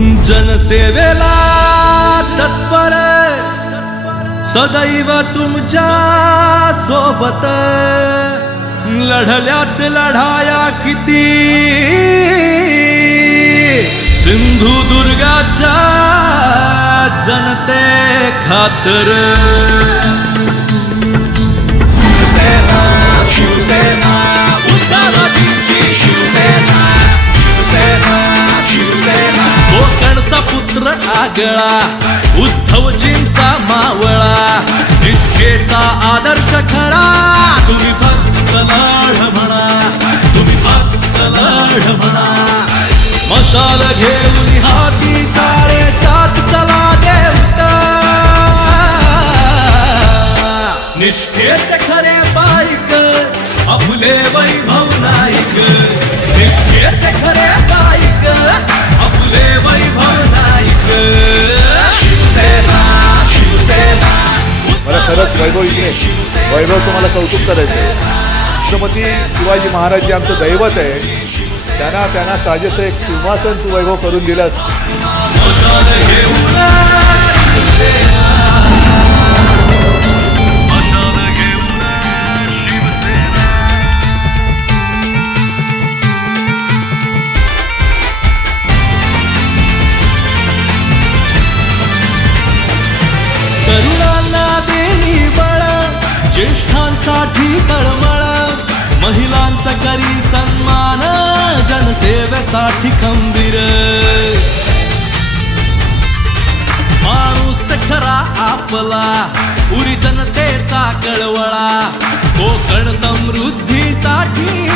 जनसेवेला तत्पर सदैव तुमच्या सोबत लढल्यात लढाया किती सिंधुदुर्गाच्या जनते खातर शिवसेना शिवसेना उद्धवजींची शिवसेना शिवसेना शिवसेना कोकणचा पुत्र आगळा उद्धवजींचा मावळा निष्ठेचा आदर्श खरा तुम्ही फक्त लढ म्हणा तुम्ही फक्त लढ म्हणा मशाल घेऊन हाती सारे साथ चला देवता निष्ठेचे खरे बाईक आपले वैभव नाईक निष्ठेचे खरे बाईक आपले वैभव नाईक शिवसेना शिवसेना मला खरंच वैभव इथे वैभव तुम्हाला कौतुक करायचं छत्रपती शिवाजी महाराज जे आमचं दैवत आहे त्यांना साजेचं एक सिंहासन तू वैभव करून दिलंस तरुणांना देणी बळ ज्येष्ठांसाठी तळमळ महिलांचा करी सन्मान जनसेवेसाठी खंबीर माणूस खरा आपला पुरी जनतेचा कळवळा कोकण समृद्धीसाठी